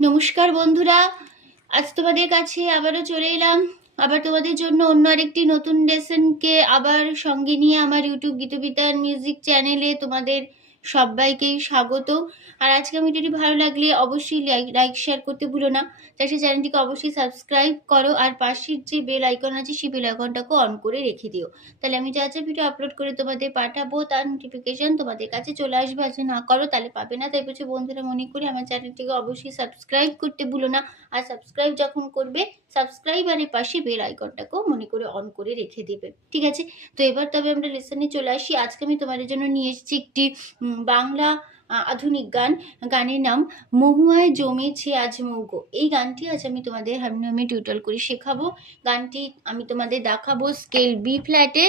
নমস্কার বন্ধুরা, আজ তোমাদের কাছে আবারও চলে এলাম। আবার তোমাদের জন্য অন্য আরেকটি নতুন লেসনকে আবার সঙ্গে নিয়ে আমার ইউটিউব গীতবিতান মিউজিক চ্যানেলে তোমাদের সবাইকেই স্বাগত। আর আজকে ভিডিওটি ভালো লাগলে অবশ্যই লাইক শেয়ার করতে ভুলো না। তাই সেই চ্যানেলটিকে অবশ্যই সাবস্ক্রাইব করো, আর পাশের যে বেল আইকন আছে সেই বেল আইকনটাকে অন করে রেখে দিও। তাহলে আমি যা যা ভিডিও আপলোড করে তোমাদের পাঠাবো তার নোটিফিকেশন তোমাদের কাছে চলে আসবে। আর যদি না করো তাহলে পাবে না। তাই বলছি বন্ধুরা, মনে করি আমার চ্যানেলটিকে অবশ্যই সাবস্ক্রাইব করতে ভুলো না। আর সাবস্ক্রাইব যখন করবে, সাবস্ক্রাইবারের পাশে বেল আইকনটাকেও মনে করে অন করে রেখে দেবে, ঠিক আছে? তো এবার তবে আমরা লেসনে চলে আসি। আজকে আমি তোমাদের জন্য নিয়ে এসেছি একটি বাংলা আধুনিক গান। গানের নাম মহুয়ায় জমেছে আজ মৌগো। এই গানটি আজ আমি তোমাদের হারমোনিয়ামে টিউটোরিয়াল করে শেখাবো। গানটি আমি তোমাদের দেখাবো স্কেল বি ফ্ল্যাটে।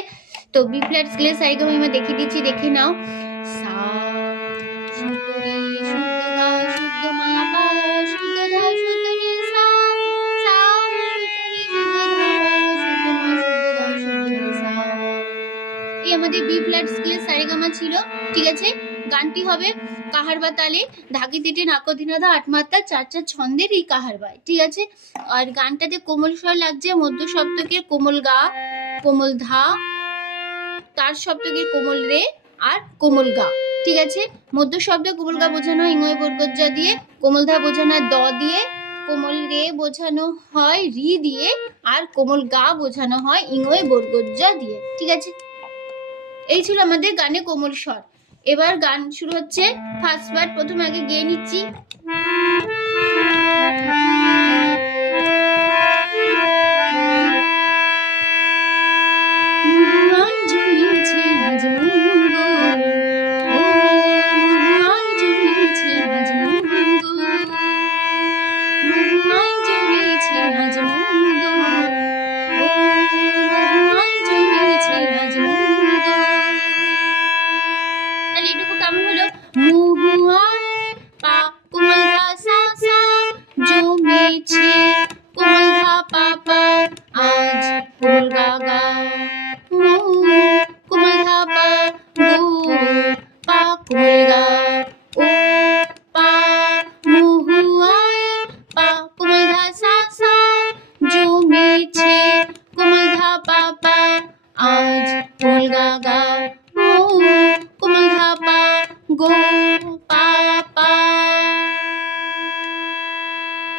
তো বি ফ্ল্যাট স্কেলের সারিগামা আমি দেখিয়ে দিচ্ছি, দেখে নাও। সা শুদ্ধ রে শুদ্ধ গা শুদ্ধ মা পা শুদ্ধ ধা শুদ্ধ রে সা সা শুদ্ধ রে শুদ্ধ ধা পা শুদ্ধ মা শুদ্ধ গা শুদ্ধ রে সা। এই আমাদের বি ফ্ল্যাট স্কেলের সারেগামা ছিল, ঠিক আছে? গানটি হবে কাহারবা তালে, ঢাকি তিটে নাকধিনাদা আট মাত্রা চার চার ছন্দের এই কাহারবায়, ঠিক আছে? আর গানটাতে কোমল স্বর লাগছে, মধ্য সপ্তকের কোমল গা, কোমল ধা, তার সপ্তকের কোমল রে আর কোমল গা, ঠিক আছে? মধ্য শব্দ কোমল গা বোঝানো হয় ইংয় বর্গজ্জা দিয়ে, কোমল ধা বোঝানো হয় দ দিয়ে, কোমল রে বোঝানো হয় রি দিয়ে, আর কোমল গা বোঝানো হয় ইংয় বর্গজ্জা দিয়ে, ঠিক আছে? এই ছিল আমাদের গানে কোমল স্বর। এবার গান শুরু হচ্ছে। ফার্স্ট পার্ট প্রথমে আগে গেয়ে নিচ্ছি।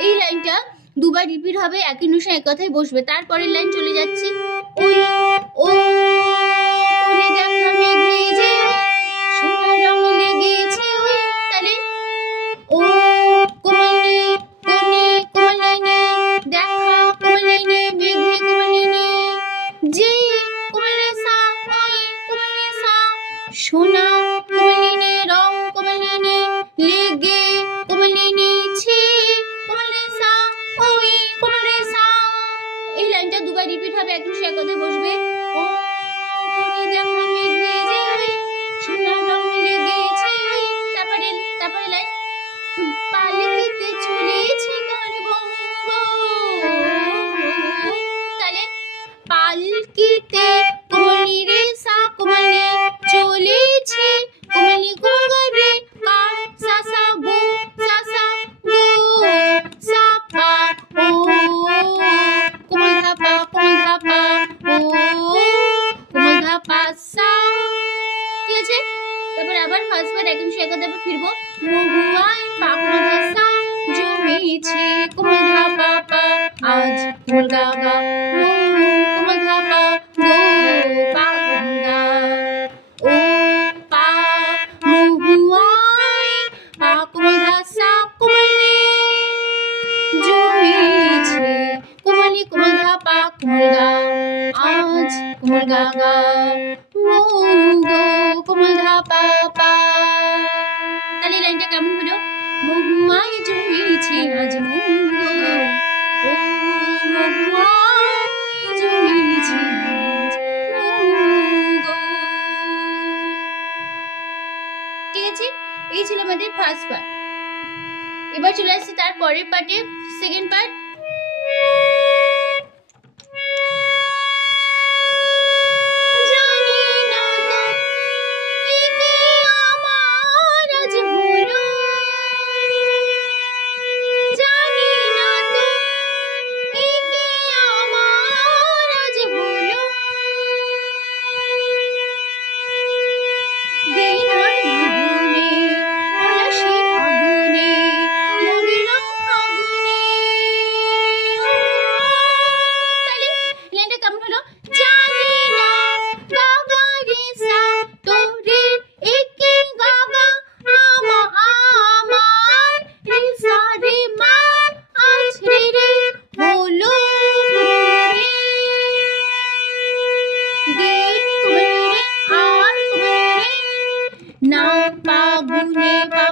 এই লাইনটা দুবার রিপিট হবে, একই অনুসারে এক কথায় বসবে। তারপরের লাইন চলে যাচ্ছি। ওই ও কোনে দেখা মেঘে যে সোনার রং লেগেছে ওই, তাহলে ও কোমলে কোনে কোমলিনে দেখা কোমলিনে মেঘে কোমলিনে যে কোমলে সা ওই কোমলে সা সোনা কোমলিনে রং কোমলিনে লেগে কোমলিনে ছে কোমলে সা ওই কোমলে সা। এই লাইনটা দুবার রিপিট হবে, একটু সে কথা বসবে। ও কোনে দেখা মেঘে যে ওই সোনার রং লেগেছে ওই, তারপরে লাইন পালকিতে চলেছে গর্বঙ্গ, তাহলে পালকিতে কোমলি রে সা কোমলি চলেছে কোমলি গঙ্গরে কা সা সা গো সা সা গো সা পা ও কোমল ধা পা ও কোমল ধা পা সা, ঠিক আছে? তারপর আবার ফার্স্ট বার একদম সে কথা ফিরবো। মহুয়ায় পা কোমল ধা সা জমেছে কোমল ধা পা পা আজ কোমল গা গা কোমল ধা পা গো পা কোমল গা ও পা মহুয়ায় পা কোমল ধা সা কোমলে জমেছে কোমলি কোমল ধা পা কোমল গা আজ কোমল গা গা মৌগো কোমল ধা পা পা। তাহলে লাইনটা কেমন হলো? মহুয়ায় জমেছে আজ মৌগো, ও মহুয়ায় জমেছে আজ মৌগো, ঠিক আছে? এই ছিল আমাদের ফার্স্ট পার্ট। এবার চলে আসছি তার পরের পার্টে, সেকেন্ড পার্ট। জানি না তো এ কি আমার আজ হলো,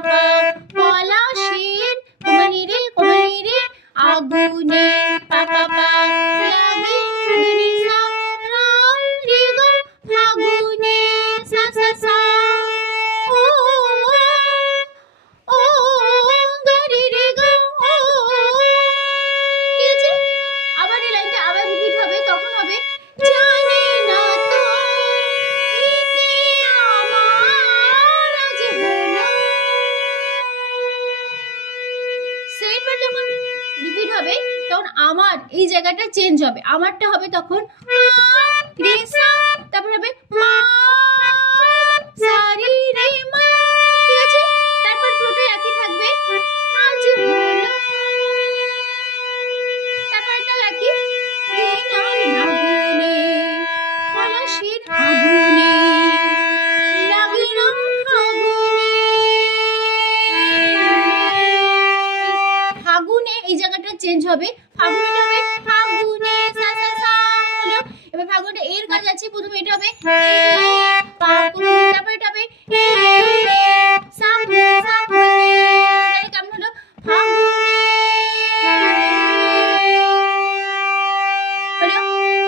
পা পলাশের কোমলি রে আগুনে পা পা পা লাগে রে সা রাম রে গো ফাগুনে সা সা সা ও ও গরি রে গো কি আছে আবার এই লাইনটা আবার রিপিট হবে তখন হবে জানি না তো কি আমার আজ হলো সেকেন্ড বার যখন রিপিট হবে তখন আমার এই জায়গাটা চেঞ্জ হবে আমারটা হবে তখন রে সা তারপর হবে মা সা রে রে মা ঠিক আছে তারপর পুরোটা একই থাকবে আজ হলো তারপর এটা একই দিনার আগুনে পলাশের আগুনে লাগে না ফাগুনে এই জায়গাটা চেঞ্জ হবে ফাগুনেটা হবে ফাগুনে সা সা সা হলো এবার ফাগুনে এর কাজ আছে প্রথমে এটা হবে পা তারপর এটা হবে সা সা তাহলে কেমন হলো হলো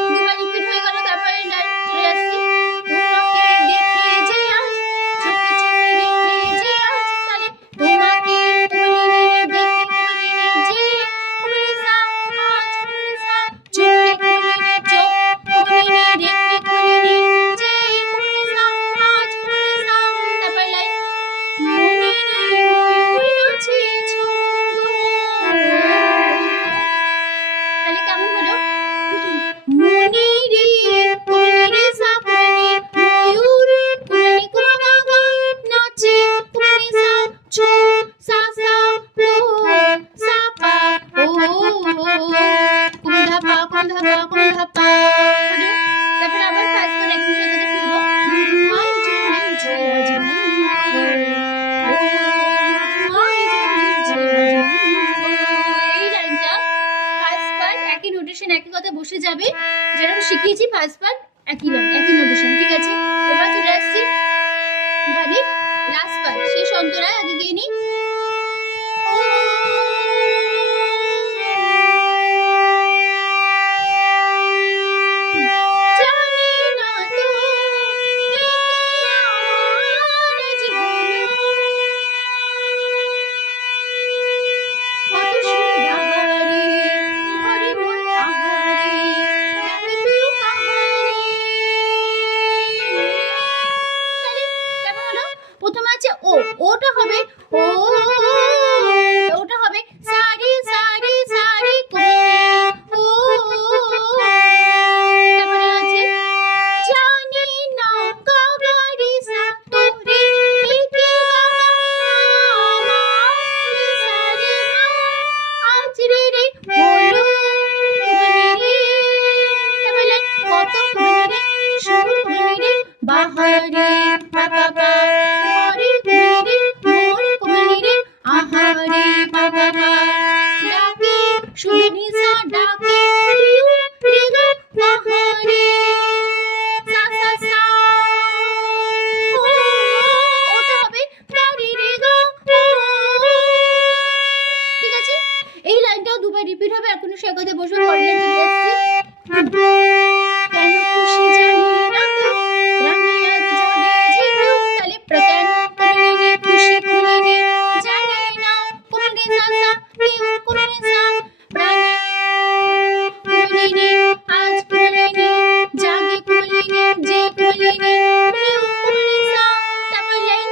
দুবার রিপিট হয়ে গেল তারপরে চলে আসছি তোমাকে দেখে যে আজ চোখে চোখে রেখে যে আজ তাহলে তোমাকে একই কথা বসে যাবে যেরকম শিখিয়েছি ফার্স্ট পার্ট একই লাইন একই নোটেশন ঠিক আছে এবার চলে আসছি গানের লাস্ট পার্ট শেষ অন্তরায় আগে গিয়ে নি প্রথমে আছে ও ওটা হবে ও ওটা হবে সারি সারি সারি ও তারপরে আছে জানি না গাগারি সা তোরে লিখে গামা সারি মা আজ রে রে হলো রে তারপরে কত রে শুরু রে বাহারে বাবা হরে রে মোর কোমলি রে আহারে বাবা ডাকে শুনি সা ডাকে রে গা বাহারে সা সা সা ওটা হবে তারি রে গা ঠিক আছে এই লাইনটাও দুবার রিপিট হবে এখনো সে কথা বসে পড়লে চলে আসছে কেন খুশি জানি না রানী আজ জানে যে তাহলে প্রকার কোমলি খুশি কোমলি জানে না কোমলি সা সা কেউ কোমলি সা প্রাণী কোমলি আজ কোমলি জাগে কোমলি যে কোমলি কেউ কোমলি সা তারপর লাইন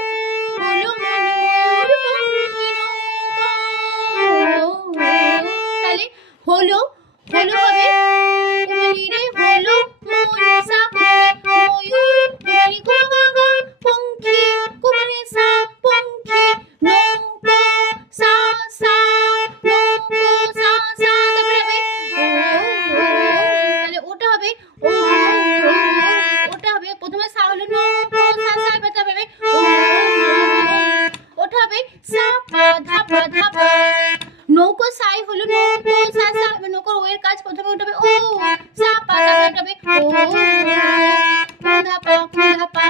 হলো মনে মোর তাহলে হলো হলো হবে কোমলি রে হলো মোর সা ময়ূর কোমলি গো গো গো পঙ্খী কোমলি সা পঙ্খী নৌকো সা সা নৌকো সা সা তারপরে হবে তাহলে ওটা হবে ও ওটা হবে প্রথমে সা হলো নৌকো সা সা তারপরে হবে ওটা হবে সা পা ধা পা নৌকো সাই হলো নৌকো সা সা নৌকোর ওয়ের কাজ প্রথমে উঠবে ও সা পা তারপরে উঠবে ও ধা পা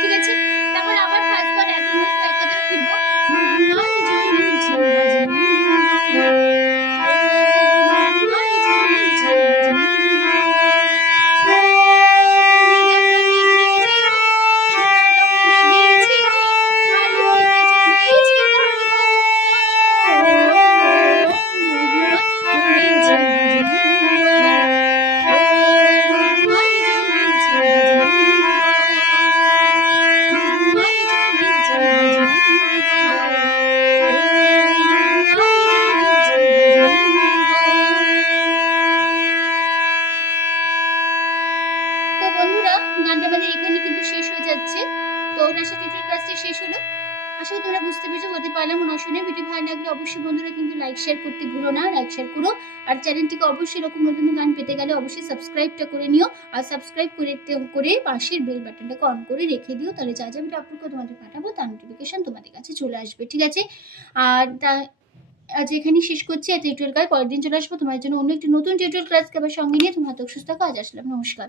ঠিক আছে তারপর আবার ফার্স্ট পার্ট একই মাসের টিউটোরিয়াল ক্লাসটি শেষ হলো। আশা করি তোমরা বুঝতে পেরেছো, হতে পারলাম না শুনে। ভিডিও ভালো লাগলে অবশ্যই বন্ধুরা কিন্তু লাইক শেয়ার করতে ভুলো না, লাইক শেয়ার করো। আর চ্যানেলটিকে অবশ্যই এরকম নতুন গান পেতে গেলে অবশ্যই সাবস্ক্রাইবটা করে নিও। আর সাবস্ক্রাইব করে পাশের বেল বাটনটাকে অন করে রেখে দিও, তাহলে যা যা ভিডিও আপলোড করে তোমাদের পাঠাবো তার নোটিফিকেশন তোমাদের কাছে চলে আসবে, ঠিক আছে? আর আজ এখানেই শেষ করছি টিউটোরিয়াল ক্লাস। পরের দিন চলে আসবো তোমার জন্য অন্য একটি নতুন টিউটোরিয়াল ক্লাসকে আবার সঙ্গে নিয়ে। তোমার হাত সুস্থ থাকো। আজ আসলাম, নমস্কার।